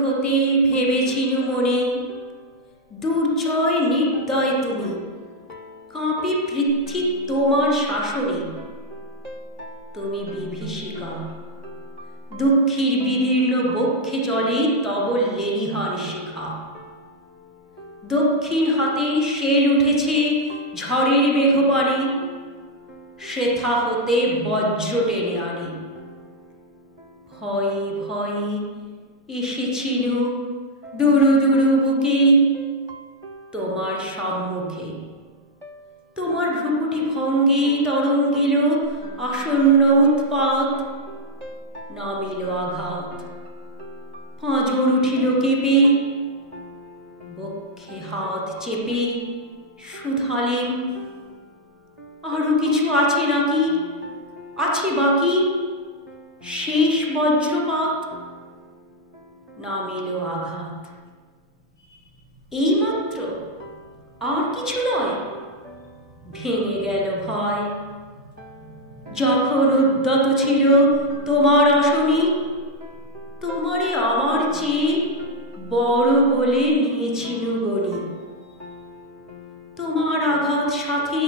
হতে ভেবেছিনু মনে, দুর্জয় নির্দয় তুমি, কাঁপে পৃথ্বী তোমার শাসনে। তুমি বিভীষিকা, দুঃখীর বিদীর্ণ বক্ষে চলে তব লেলিহান শিখা। দক্ষিণ হাতে শেল উঠেছে ঝড়ের মেঘপানে, সেথা হতে বজ্র টেনে আনে। ভয়ে ভয়ে এসেছিল দুরু দুরু বুকে তোমার সম্মুখে। তোমার ভ্রুকুটি ভঙ্গে তরঙ্গিল আসন্ন উৎপাত, নামিল আঘাত। পাঁজর উঠিল কেঁপে, বক্ষে হাত চেপে শুধালেন, আরো কিছু আছে নাকি, আছে বাকি শেষ বজ্রপাত? নামিল আঘাত। এইমাত্র, আর কিছু নয়? ভেঙে গেল ভয়। যখন উদ্যত ছিল তোমার আসনে, তোমারে আমার চেয়ে বড় বলে নিয়েছিল গণি। তোমার আঘাত সাথে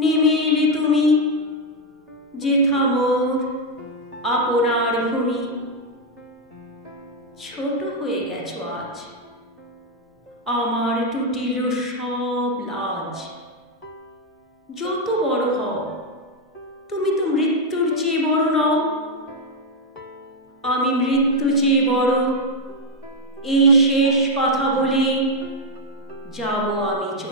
নেমে এলে তুমি, যেথা মোর আপনার ভূমি। ছোট হয়ে গেছো আজ, আমার টুটিল সব লাজ। যত বড় হও, তুমি তো মৃত্যুর চেয়ে বড় নও। আমি মৃত্যু চেয়ে বড়, এই শেষ কথা বলে যাব আমি চলে।